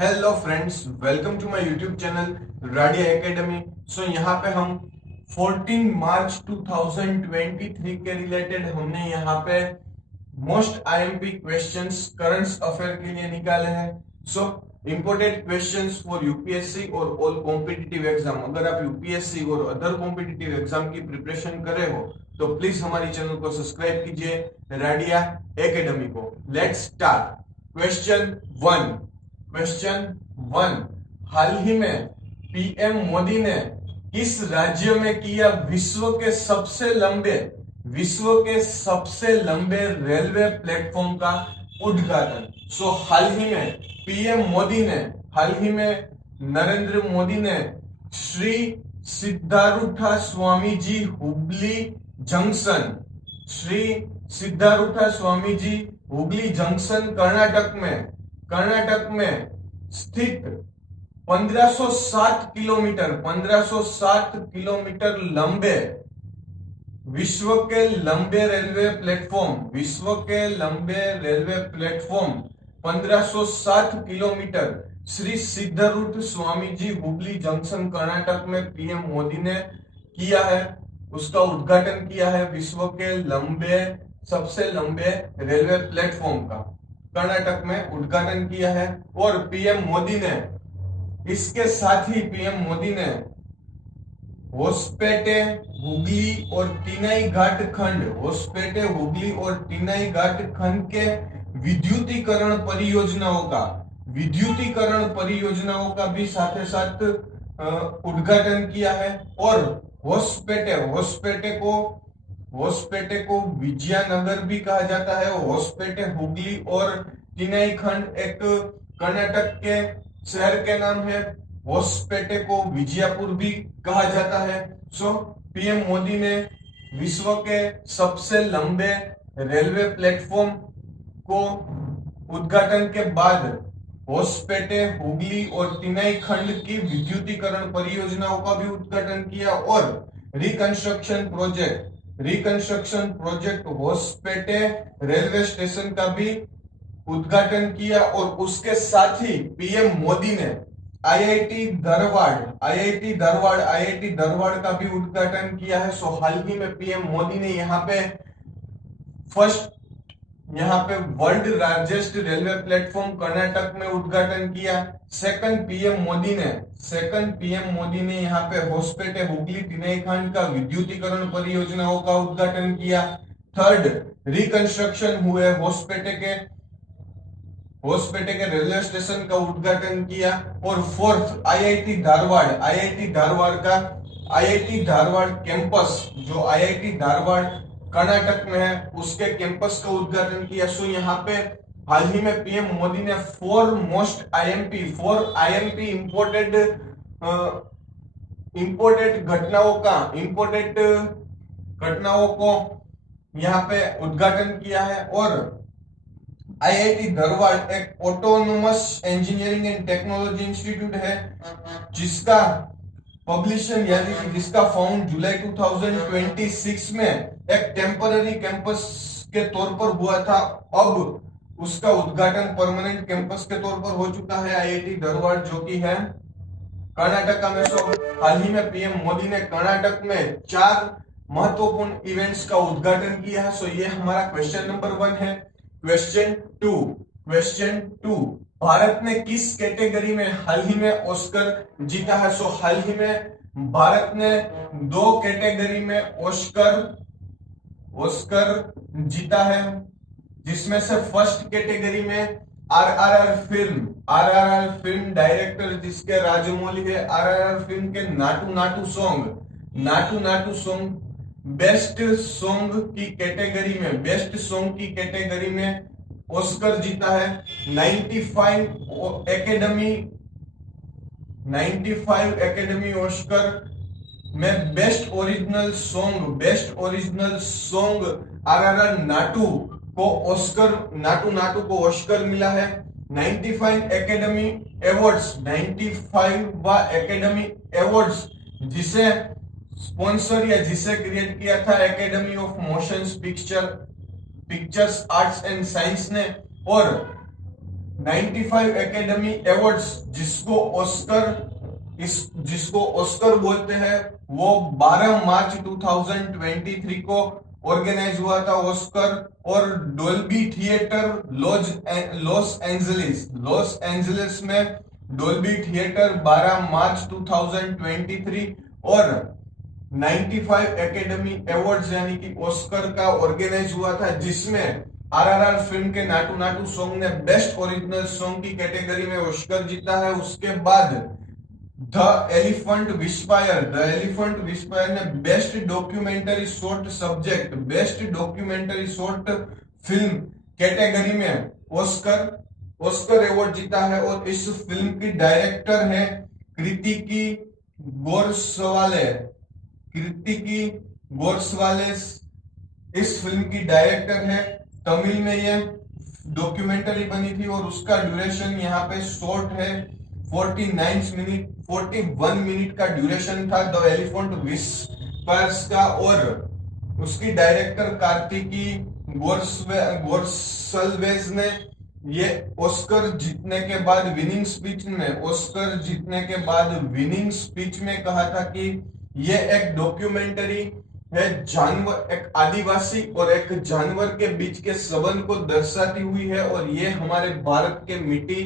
Hello friends, welcome to my YouTube channel Radia academy. So यहाँ पे हम 14 मार्च 2023 के रिलेटेड हमने यहाँ पे most IMP questions current affair के लिए निकाले हैं। सो इंपोर्टेंट क्वेश्चंस फॉर यूपीएससी और ऑल कॉम्पिटिटिव एग्जाम। अगर आप यूपीएससी और अदर कॉम्पिटिटिव एग्जाम की प्रिपरेशन कर रहे हो तो प्लीज हमारी चैनल को सब्सक्राइब कीजिए, राडिया एकेडमी को। Let's start. क्वेश्चन 1। हाल ही में पीएम मोदी ने किस राज्य में किया विश्व के सबसे लंबे रेलवे प्लेटफॉर्म का उद्घाटन? सो हाल ही में नरेंद्र मोदी ने श्री सिद्धारूढ़ा स्वामी जी हुबली जंक्शन कर्नाटक में स्थित 1560 किलोमीटर लंबे विश्व के लंबे railway platform 1560 kilometre Shri Siddharudha Swami ji Hubli junction Karnataka में पीएम मोदी ने किया है, उसका उद्घाटन किया है। विश्व के सबसे लंबे रेलवे प्लेटफॉर्म का कर्नाटक में उद्घाटन किया है। और इसके साथ ही पीएम मोदी ने होसपेटे हुगली और टीनाई घाट खंड के विद्युतीकरण परियोजनाओं का भी साथ साथ उद्घाटन किया है। और होसपेटे को विजयनगर भी कहा जाता है। होसपेटे हुगली और टीनाई खंड एक कर्नाटक के शहर के नाम है। होसपेटे को विजयपुर भी कहा जाता है। सो पीएम मोदी ने विश्व के सबसे लंबे रेलवे प्लेटफॉर्म को उद्घाटन के बाद होसपेटे हुगली और टीनाई खंड की विद्युतीकरण परियोजनाओं का भी उद्घाटन किया। और reconstruction project Hospete railway station का भी उद्घाटन किया। और उसके साथ ही पीएम मोदी ने आईआईटी धारवाड़ का भी उद्घाटन किया है। सो हाल ही में पीएम मोदी ने यहाँ पे world largest railway platform Karnataka में उद्घाटन किया। सेकंड पीएम मोदी ने यहाँ पे होसपेटे हुगली टीनाई खंड का विद्युतीकरण परियोजनाओं का उद्घाटन किया। थर्ड, रिकंस्ट्रक्शन हुए होसपेटे के रेलवे स्टेशन का उद्घाटन किया। और फोर्थ, आईआईटी धारवाड़ कैंपस, जो आईआईटी धारवाड़ कर्नाटक में है, उसके कैंपस का उद्घाटन किया। सो यहाँ पे हाल ही में पीएम मोदी ने फोर आईएमपी इंपोर्टेड घटनाओं को यहाँ पे उद्घाटन किया है। और आईआईटी धारवाड़ एक autonomous engineering and technology institute है, जिसका फाउंड जुलाई 2026 में एक टेम्पररी कैंपस के तौर पर हुआ था। अब उसका उद्घाटन परमानेंट कैंपस के तौर पर हो चुका है आईआईटी धारवाड़, जो कि है कर्नाटक में। हाल ही में पीएम मोदी ने कर्नाटक में 4 महत्वपूर्ण इवेंट्स का उद्घाटन किया है। सो ये हमारा क्वेश्चन नंबर 1 है। क्वेश्चन टू, भारत ने किस कैटेगरी में हाल ही में ऑस्कर जीता है? सो हाल ही में भारत ने 2 कैटेगरी में ऑस्कर जीता है, जिसमें से फर्स्ट कैटेगरी में आरआरआर फिल्म डायरेक्टर जिसके राजमौली है, आरआरआर फिल्म के Naatu Naatu song best song की कैटेगरी में ऑस्कर जीता है। 95 एकेडमी ऑस्कर में best original song RRR Naatu को ऑस्कर मिला है। 95 एकेडमी अवार्ड्स जिसे स्पॉन्सर या जिसे क्रिएट किया था academy of motion pictures arts and science ने। और 95 एकेडमी अवार्ड्स जिसको ऑस्कर बोलते हैं, वो 12 मार्च 2023 को ऑर्गेनाइज हुआ था ऑस्कर। और डोल्बी थिएटर लॉस एंजलिस में डोल्बी थिएटर 12 मार्च 2023 और 95 एकेडमी अवार्ड्स यानी कि ऑस्कर का ऑर्गेनाइज हुआ था, जिसमें आरआरआर फिल्म के नाटू नाटू सॉन्ग ने बेस्ट ओरिजिनल सॉन्ग की कैटेगरी में ऑस्कर जीता है। उसके बाद द एलिफेंट विस्पायर ने best documentary short subject, best documentary short film category में ऑस्कर अवार्ड जीता है। और इस फिल्म की डायरेक्टर है कृतिकी गोरसवाले इस फिल्म की डायरेक्टर है। तमिल में ये डॉक्यूमेंटरी बनी थी और उसका ड्यूरेशन यहाँ पे शॉर्ट है, 41 मिनट का ड्यूरेशन था द एलिफेंट विस्पर्स का। और उसकी डायरेक्टर कार्तिकी गोरसल्वेज ने ये ऑस्कर जीतने के बाद विनिंग स्पीच में कहा था कि ये एक डॉक्यूमेंटरी है, जानवर, एक आदिवासी और एक जानवर के बीच के संबंध को दर्शाती हुई है और ये हमारे भारत के मिट्टी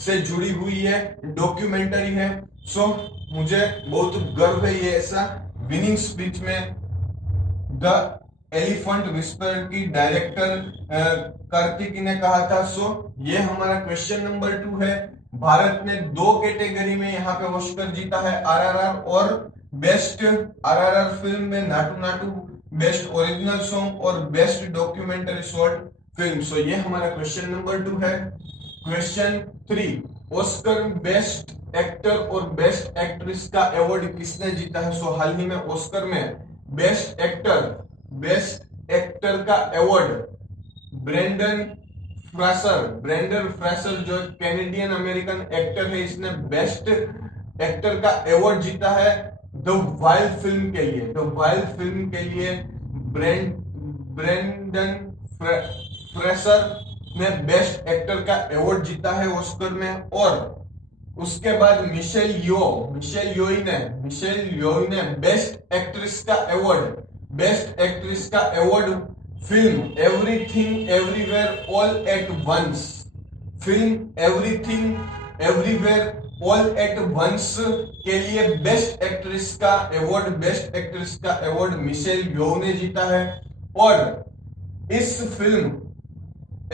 से जुड़ी हुई है डॉक्यूमेंटरी है। सो मुझे बहुत गर्व है ये ऐसा विनिंग स्पीच में द एलिफेंट विस्पर की डायरेक्टर कार्तिकी ने कहा था। सो ये हमारा क्वेश्चन नंबर 2 है। भारत ने 2 कैटेगरी में यहाँ पे ऑस्कर जीता है, आरआरआर और बेस्ट आरआरआर फिल्म में Naatu Naatu, best original song और बेस्ट डॉक्यूमेंटरी शॉर्ट फिल्म। सो ये हमारा क्वेश्चन नंबर 2 है। क्वेश्चन 3, ऑस्कर बेस्ट एक्टर और बेस्ट एक्ट्रेस का अवार्ड किसने जीता है? सो हाल ही में ऑस्कर में बेस्ट एक्टर का अवार्ड ब्रेंडन फ्रासर जो कैनेडियन अमेरिकन एक्टर है, इसने बेस्ट एक्टर का अवार्ड जीता है द वाइल्ड फिल्म के लिए ब्रेंडन फ्रासर ने बेस्ट एक्टर का अवार्ड जीता है ऑस्कर में। और उसके बाद मिशेल योई ने बेस्ट एक्ट्रेस का award film everything everywhere all at once के लिए बेस्ट एक्ट्रेस का अवार्ड मिशेल यो ने जीता है। और इस film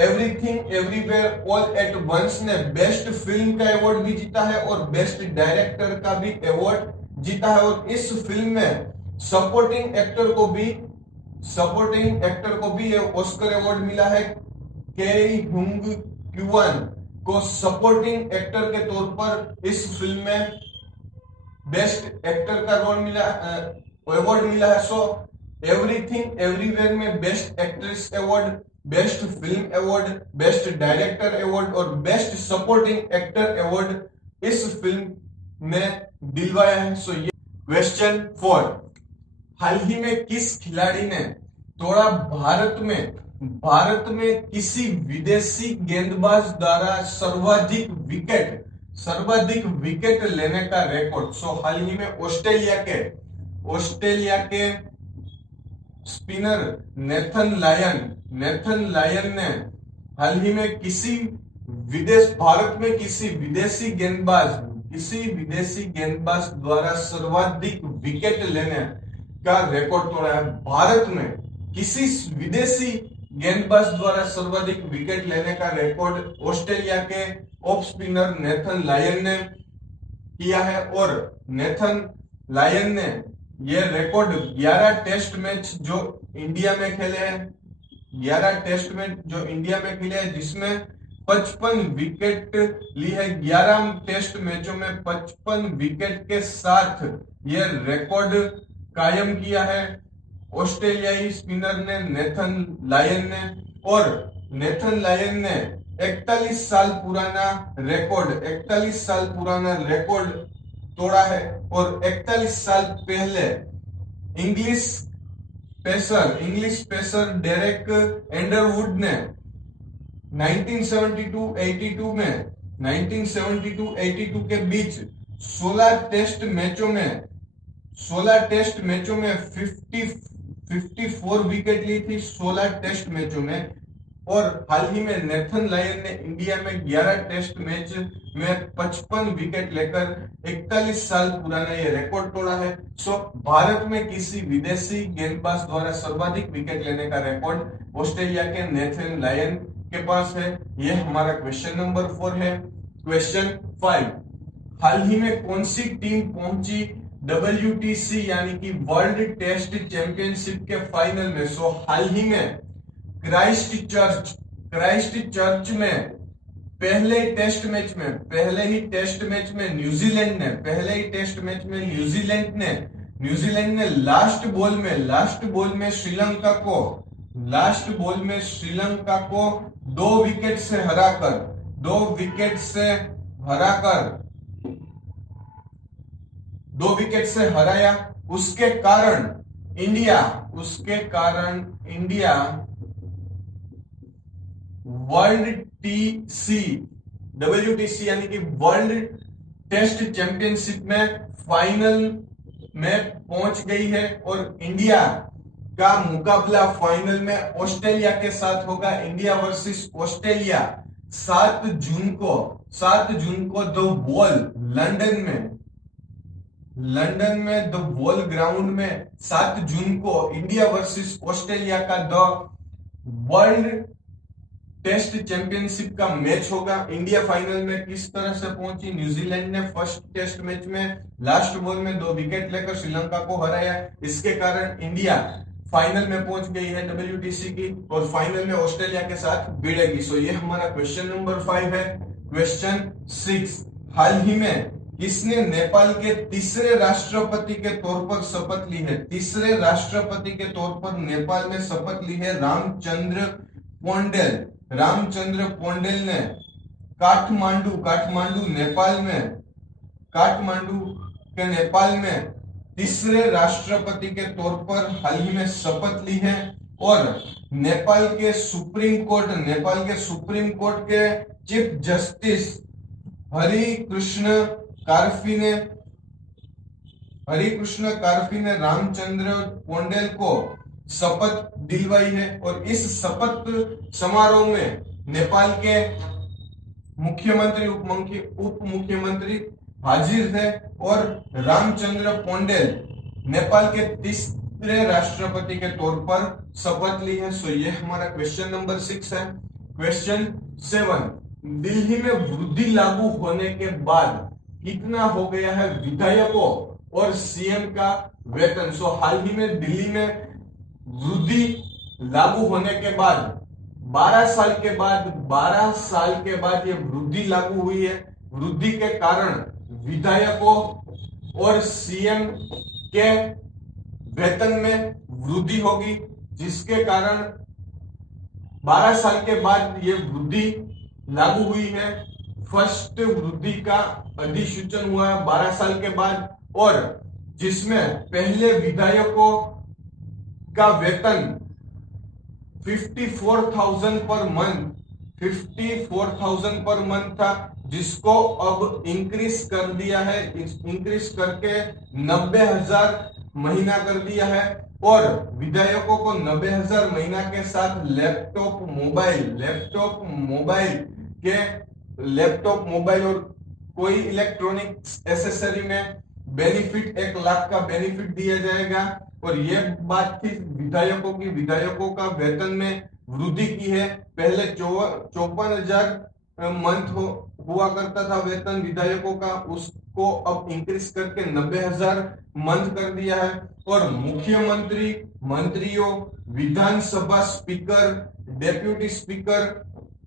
everything everywhere all at once ने बेस्ट फिल्म का अवार्ड भी जीता है और बेस्ट डायरेक्टर का भी अवार्ड जीता है। और इस फिल्म में सपोर्टिंग एक्टर को भी ऑस्कर अवार्ड मिला है। केरी हुंग क्यून को सपोर्टिंग एक्टर के तौर पर इस फिल्म में बेस्ट एक्टर का अवार्ड मिला है। सो एवरीथिंग एवरीवेयर में best actress award, best film award, best director award और बेस्ट सपोर्टिंग एक्टर अवार्ड इस फिल्म ने दिलवाया है। सो ये क्वेश्चन 4, हाल ही में किस खिलाड़ी ने तोड़ा भारत में किसी विदेशी गेंदबाज द्वारा सर्वाधिक विकेट लेने का रिकॉर्ड? सो हाल ही में ऑस्ट्रेलिया के स्पिनर नेथन लायन ने हाल ही में भारत में किसी विदेशी गेंदबाज द्वारा सर्वाधिक विकेट लेने का रिकॉर्ड तोड़ा है। भारत में किसी विदेशी गेंदबाज द्वारा सर्वाधिक विकेट लेने का रिकॉर्ड ऑस्ट्रेलिया के ऑफ स्पिनर नेथन लायन ने किया है। और नेथन लायन ने यह रिकॉर्ड 11 टेस्ट मैच जो इंडिया में खेले हैं, जिसमें 55 विकेट ली है। 11 टेस्ट मैचों में 55 विकेट के साथ यह रिकॉर्ड कायम किया है ऑस्ट्रेलियाई स्पिनर ने नेथन लायन ने। और नेथन लायन ने 41 साल पुराना रिकॉर्ड तोड़ा है। और 41 साल पहले इंग्लिश पेसर डेरेक एंडरवुड ने 1972-82 में 1972-82 के बीच 16 टेस्ट मैचों में 54 विकेट ली थी 16 टेस्ट मैचों में। और हाल ही में नेथन लायन ने इंडिया में 11 टेस्ट मैच में 55 विकेट लेकर 41 साल पुराना ये रिकॉर्ड तोड़ा है। सो भारत में किसी विदेशी गेंदबाज द्वारा सर्वाधिक विकेट लेने का रिकॉर्ड ऑस्ट्रेलिया के नेथन लायन के पास है। ये हमारा क्वेश्चन नंबर 4 है। क्वेश्चन 5, हाल ही में कौन सी टीम पहुंची WTC यानी कि वर्ल्ड टेस्ट चैंपियनशिप के फाइनल में? सो हाल ही में क्राइस्ट चर्च में पहले ही टेस्ट मैच में न्यूजीलैंड ने लास्ट बॉल में श्रीलंका को 2 विकेट से हराया। उसके कारण इंडिया WTC यानी कि वर्ल्ड टेस्ट चैंपियनशिप में फाइनल में पहुंच गई है। और इंडिया का मुकाबला फाइनल में ऑस्ट्रेलिया के साथ होगा। इंडिया वर्सेस ऑस्ट्रेलिया 7 जून को द वॉल लंदन में द वॉल ग्राउंड में 7 जून को इंडिया वर्सेस ऑस्ट्रेलिया का द वर्ल्ड टेस्ट चैंपियनशिप का मैच होगा। इंडिया फाइनल में किस तरह से पहुंची? न्यूजीलैंड ने फर्स्ट टेस्ट मैच में लास्ट बॉल में 2 विकेट लेकर श्रीलंका को हराया। इसके कारण इंडिया फाइनल में पहुंच गई है WTC की और फाइनल में ऑस्ट्रेलिया के साथ भिड़ेगी। सो ये हमारा क्वेश्चन नंबर 5 है। क्वेश्चन 6, हाल ही में किसने नेपाल के तीसरे राष्ट्रपति के तौर पर शपथ ली है? तीसरे राष्ट्रपति के तौर पर नेपाल में शपथ ली है रामचंद्र पौडेल ने काठमांडू नेपाल में तीसरे राष्ट्रपति के तौर पर हाल ही में शपथ ली है। और नेपाल के सुप्रीम कोर्ट के चीफ जस्टिस हरिकृष्ण कारफी ने रामचंद्र पौडेल को शपथ दिलवाई है। और इस शपथ समारोह में नेपाल के मुख्यमंत्री उप मुख्यमंत्री हाजिर थे। और रामचंद्र पौडेल नेपाल के तीसरे राष्ट्रपति के तौर पर शपथ ली है। सो ये हमारा क्वेश्चन नंबर 6 है। क्वेश्चन 7, दिल्ली में वृद्धि लागू होने के बाद कितना हो गया है विधायकों और सीएम का वेतन? सो हाल ही में दिल्ली में वृद्धि लागू होने के बाद 12 साल के बाद ये वृद्धि लागू हुई है। वृद्धि के कारण विधायकों और सीएम के वेतन में वृद्धि होगी, जिसके कारण 12 साल के बाद ये वृद्धि लागू हुई है। फर्स्ट वृद्धि का अधिसूचन हुआ है 12 साल के बाद, और जिसमें पहले विधायकों का वेतन 54,000 पर मंथ था, जिसको अब इंक्रीज कर दिया है, इंक्रीज करके 90,000 महीना कर दिया है। और विधायकों को 90,000 महीना के साथ लैपटॉप मोबाइल और कोई इलेक्ट्रॉनिक्स एसेसरी में बेनिफिट 1 लाख का बेनिफिट दिया जाएगा। और ये बात थी विधायकों का वेतन में वृद्धि की है। पहले 54,000 मंथ हुआ करता था वेतन विधायकों का, उसको अब इंक्रीज करके 90,000 मंथ कर दिया है। और मंत्रियों, विधानसभा स्पीकर, डेप्यूटी स्पीकर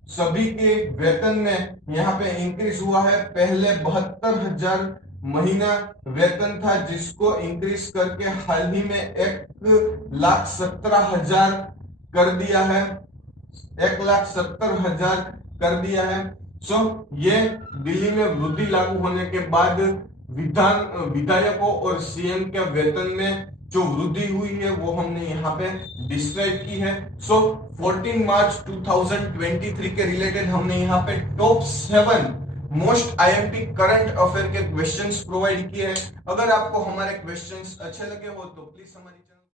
सभी के वेतन में यहाँ पे इंक्रीज हुआ है। पहले 72,000 महीना वेतन था, जिसको इंक्रीज करके हाल ही में 1,70,000 कर दिया है। 1,70,000 कर दिया है। सो ये दिल्ली में वृद्धि लागू होने के बाद विधायकों और सीएम के वेतन में जो वृद्धि हुई है वो हमने यहाँ पे डिस्क्राइब की है। सो 14 मार्च 2023 के रिलेटेड हमने यहाँ पे top 7 most IMP current affair के क्वेश्चंस प्रोवाइड किए हैं। अगर आपको हमारे क्वेश्चंस अच्छे लगे हो तो प्लीज हमारी